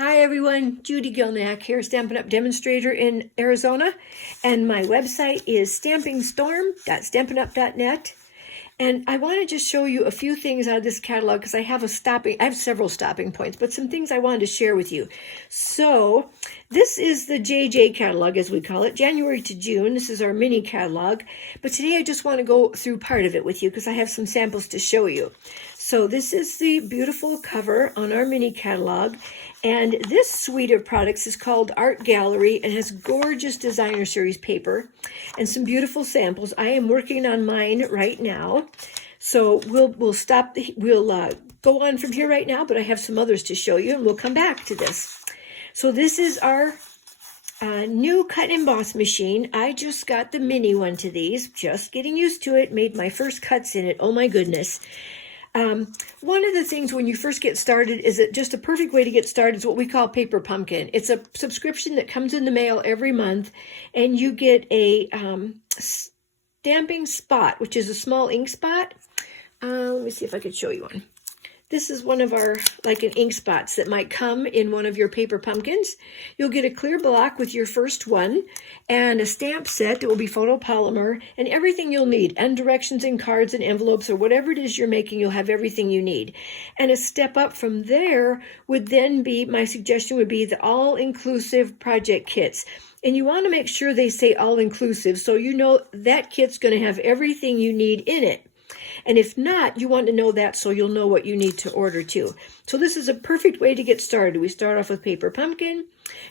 Hi everyone, Judy Gilnack here, Stampin' Up! Demonstrator in Arizona, and my website is stampingstorm.stampinup.net. And I want to just show you a few things out of this catalog because I have several stopping points, but some things I wanted to share with you. So this is the JJ catalog, as we call it, January to June. This is our mini catalog, but today I just want to go through part of it with you because I have some samples to show you. So this is the beautiful cover on our mini catalog, and this suite of products is called Art Gallery and has gorgeous designer series paper and some beautiful samples. I am working on mine right now, so we'll go on from here right now, but I have some others to show you, and we'll come back to this. So this is our new cut and emboss machine. I just got the mini one to these, just getting used to it, made my first cuts in it. Oh my goodness. One of the things when you first get started is that just a perfect way to get started is what we call Paper Pumpkin. It's a subscription that comes in the mail every month, and you get a stamping spot, which is a small ink spot. Let me see if I could show you one. This is one of our, like an ink spots that might come in one of your paper pumpkins. You'll get a clear block with your first one and a stamp set that will be photopolymer and everything you'll need. End directions and cards and envelopes or whatever it is you're making, you'll have everything you need. And a step up from there would then be, my suggestion would be the all-inclusive project kits. And you want to make sure they say all-inclusive so you know that kit's going to have everything you need in it. And if not, you want to know that so you'll know what you need to order too. So this is a perfect way to get started. We start off with Paper Pumpkin,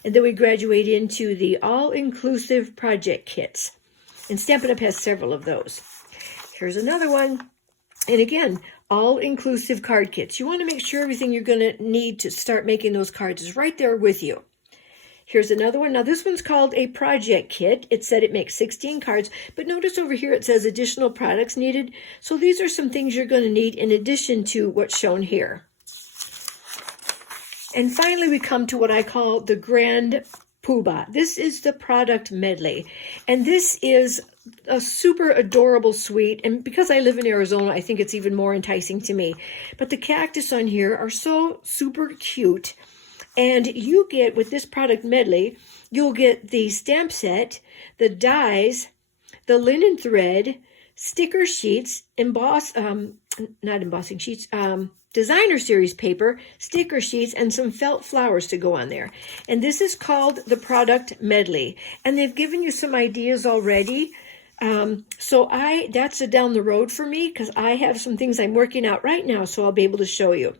and then we graduate into the all-inclusive project kits. And Stampin' Up! Has several of those. Here's another one. And again, all-inclusive card kits. You want to make sure everything you're going to need to start making those cards is right there with you. Here's another one. Now this one's called a project kit. It said it makes 16 cards, but notice over here it says additional products needed. So these are some things you're going to need in addition to what's shown here. And finally we come to what I call the Grand Poobah. This is the product medley. And this is a super adorable suite. And because I live in Arizona, I think it's even more enticing to me. But the cactus on here are so super cute. And you get, with this product medley, you'll get the stamp set, the dies, the linen thread, sticker sheets, not embossing sheets, designer series paper, sticker sheets, and some felt flowers to go on there. And this is called the product medley. And they've given you some ideas already. So that's a down the road for me because I have some things I'm working out right now, so I'll be able to show you.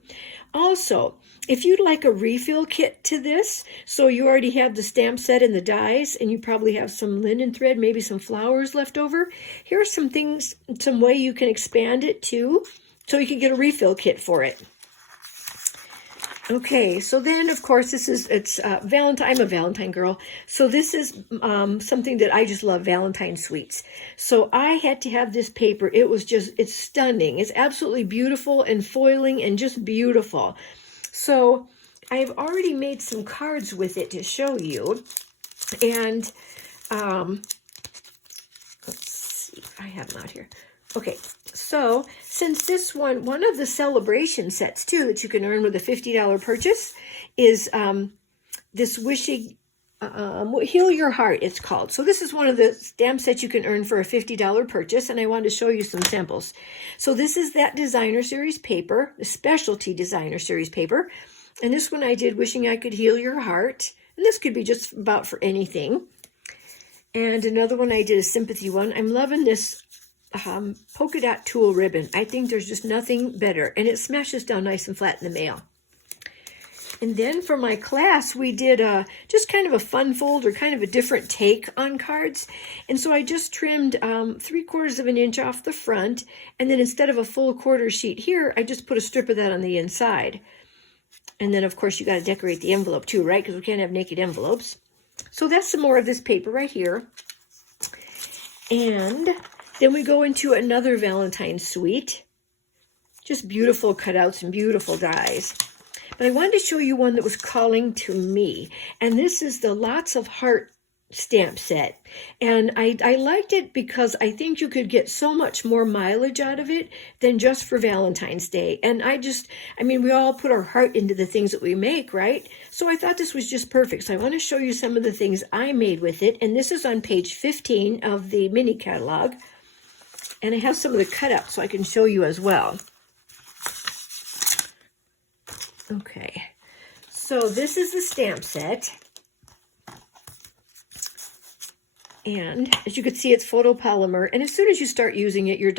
Also, if you'd like a refill kit to this, so you already have the stamp set and the dies, and you probably have some linen thread, maybe some flowers left over, here are some things, some way you can expand it too, so you can get a refill kit for it. Okay, so then, of course, it's Valentine. I'm a Valentine girl. So this is something that I just love, Valentine sweets. So I had to have this paper. It's stunning. It's absolutely beautiful and foiling and just beautiful. So I have already made some cards with it to show you. And let's see, I have them out here. Okay, so since this one of the celebration sets too that you can earn with a $50 purchase is this Wishing, Heal Your Heart, it's called. So this is one of the stamp sets you can earn for a $50 purchase, and I wanted to show you some samples. So this is that designer series paper, the specialty designer series paper. And this one I did Wishing I Could Heal Your Heart. And this could be just about for anything. And another one I did a sympathy one. I'm loving this polka dot tulle ribbon. I think there's just nothing better, and it smashes down nice and flat in the mail. And then for my class, we did just kind of a fun fold or kind of a different take on cards. And so I just trimmed 3/4 of an inch off the front, and then instead of a full quarter sheet here, I just put a strip of that on the inside. And then, of course, you got to decorate the envelope too, right? Because we can't have naked envelopes. So that's some more of this paper right here. And then we go into another Valentine suite. Just beautiful cutouts and beautiful dies. But I wanted to show you one that was calling to me. And this is the Lots of Heart stamp set. And I liked it because I think you could get so much more mileage out of it than just for Valentine's Day. And I mean, we all put our heart into the things that we make, right? So I thought this was just perfect. So I want to show you some of the things I made with it. And this is on page 15 of the mini catalog. And I have some of the cut up so I can show you as well. Okay, so this is the stamp set. And as you can see, it's photopolymer. And as soon as you start using it, your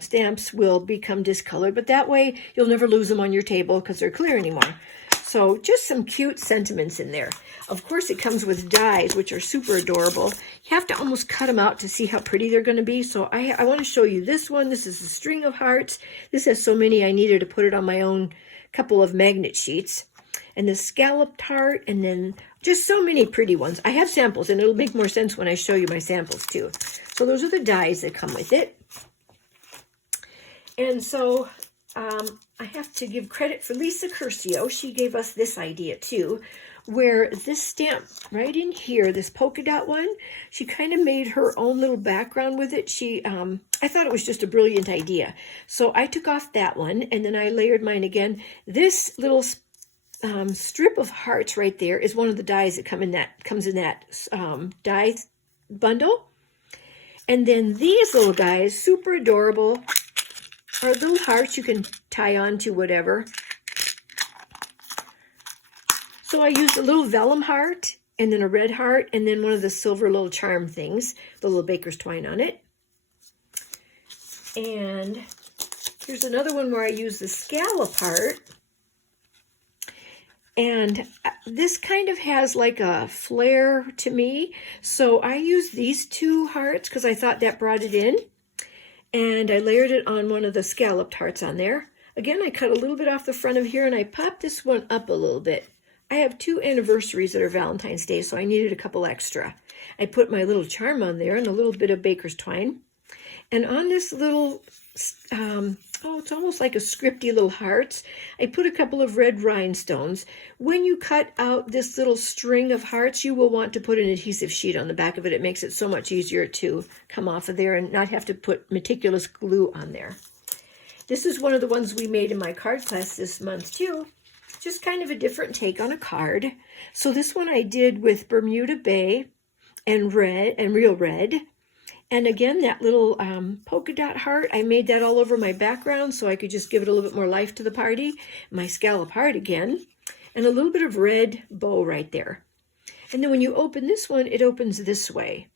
stamps will become discolored. But that way, you'll never lose them on your table because they're clear anymore. So just some cute sentiments in there. Of course, it comes with dies, which are super adorable. You have to almost cut them out to see how pretty they're going to be. So I want to show you this one. This is a string of hearts. This has so many I needed to put it on my own couple of magnet sheets. And the scalloped heart, and then just so many pretty ones. I have samples, and it'll make more sense when I show you my samples too. So those are the dies that come with it. And so I have to give credit for Lisa Curcio. She gave us this idea too, where this stamp right in here, this polka dot one, she kind of made her own little background with it. I thought it was just a brilliant idea. So I took off that one, and then I layered mine again. This little strip of hearts right there is one of the dies that comes in that die bundle. And then these little guys, super adorable, are little hearts you can tie on to whatever. So I used a little vellum heart, and then a red heart, and then one of the silver little charm things, the little baker's twine on it. And here's another one where I use the scallop heart. And this kind of has like a flare to me. So I used these two hearts because I thought that brought it in. And I layered it on one of the scalloped hearts on there. Again, I cut a little bit off the front of here, and I popped this one up a little bit. I have 2 anniversaries that are Valentine's Day, so I needed a couple extra. I put my little charm on there and a little bit of baker's twine. And on this little, it's almost like a scripty little hearts, I put a couple of red rhinestones. When you cut out this little string of hearts, you will want to put an adhesive sheet on the back of it. It makes it so much easier to come off of there and not have to put meticulous glue on there. This is one of the ones we made in my card class this month too. Just kind of a different take on a card. So this one I did with Bermuda Bay and red and real red. And again, that little polka dot heart, I made that all over my background so I could just give it a little bit more life to the party. My scallop heart again, and a little bit of red bow right there. And then when you open this one, it opens this way.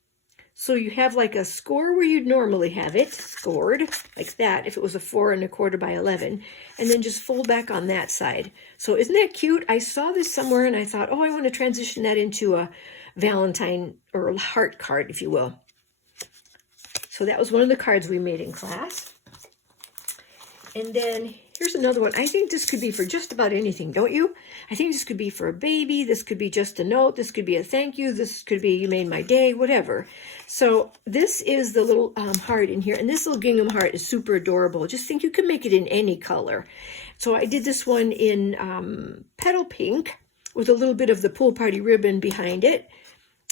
So you have like a score where you'd normally have it, scored, like that, if it was a 4 1/4 by 11, and then just fold back on that side. So isn't that cute? I saw this somewhere and I thought, oh, I want to transition that into a Valentine or a heart card, if you will. So that was one of the cards we made in class. And then here's another one. I think this could be for just about anything, don't you? I think this could be for a baby. This could be just a note. This could be a thank you. This could be you made my day, whatever. So this is the little heart in here. And this little gingham heart is super adorable. Just think you can make it in any color. So I did this one in petal pink with a little bit of the pool party ribbon behind it.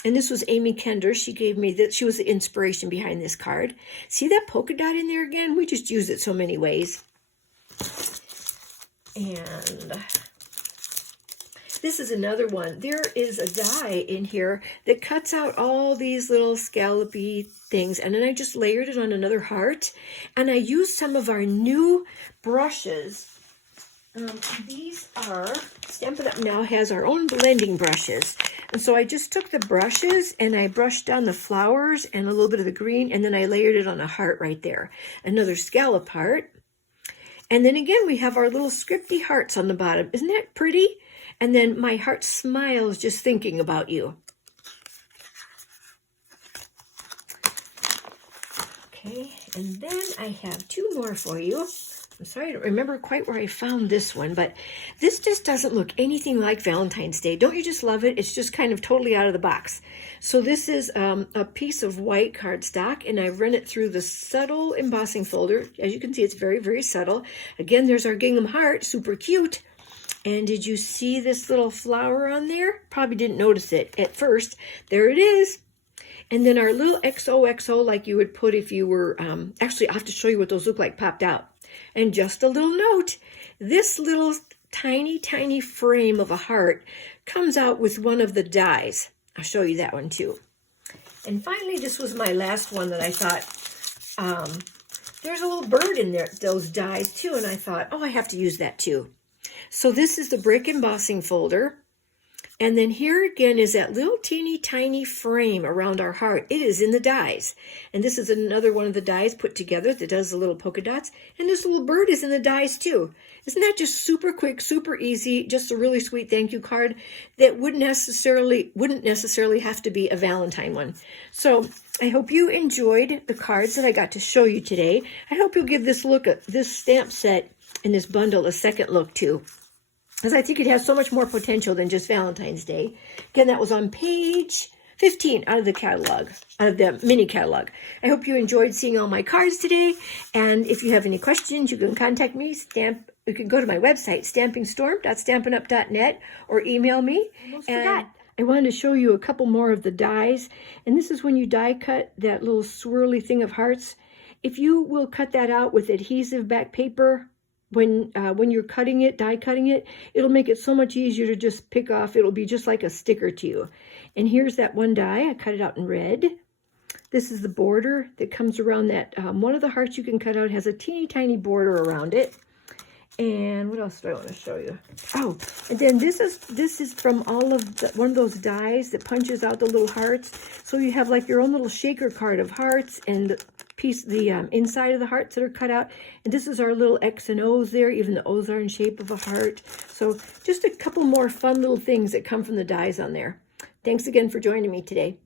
And this was Amy Kender. She gave me that. She was the inspiration behind this card. See that polka dot in there again? We just use it so many ways. And this is another one. There is a die in here that cuts out all these little scallopy things. And then I just layered it on another heart. And I used some of our new brushes. These are, Stampin' Up! Now has our own blending brushes. And so I just took the brushes and I brushed down the flowers and a little bit of the green, and then I layered it on a heart right there. Another scallop heart. And then again, we have our little scripty hearts on the bottom. Isn't that pretty? And then my heart smiles just thinking about you. Okay, and then I have 2 more for you. I'm sorry, I don't remember quite where I found this one, but this just doesn't look anything like Valentine's Day. Don't you just love it? It's just kind of totally out of the box. So this is a piece of white cardstock, and I've run it through the subtle embossing folder. As you can see, it's very, very subtle. Again, there's our gingham heart, super cute. And did you see this little flower on there? Probably didn't notice it at first. There it is. And then our little XOXO, like you would put if you were, actually I'll have to show you what those look like popped out. And just a little note, this little tiny, tiny frame of a heart comes out with one of the dies. I'll show you that one too. And finally, this was my last one that I thought, there's a little bird in there, those dies too, and I thought, oh, I have to use that too. So this is the brick embossing folder. And then here again is that little teeny tiny frame around our heart. It is in the dies. And this is another one of the dies put together that does the little polka dots. And this little bird is in the dies too. Isn't that just super quick, super easy, just a really sweet thank you card that wouldn't necessarily have to be a Valentine one. So I hope you enjoyed the cards that I got to show you today. I hope you'll give this stamp set in this bundle a second look too, because I think it has so much more potential than just Valentine's Day. Again, that was on page 15 out of the catalog, out of the mini catalog. I hope you enjoyed seeing all my cards today. And if you have any questions, you can contact me. You can go to my website, stampingstorm.stampinup.net, or email me. Almost forgot. I wanted to show you a couple more of the dies. And this is when you die cut that little swirly thing of hearts. If you will cut that out with adhesive back paper, when you're cutting it, die cutting it, it'll make it so much easier to just pick off. It'll be just like a sticker to you. And here's that one die. I cut it out in red. This is the border that comes around that. One of the hearts you can cut out has a teeny tiny border around it. And what else do I want to show you? Oh, and then this is from all of one of those dies that punches out the little hearts. So you have like your own little shaker card of hearts and the inside of the hearts that are cut out. And this is our little X and O's there. Even the O's are in shape of a heart. So just a couple more fun little things that come from the dies on there. Thanks again for joining me today.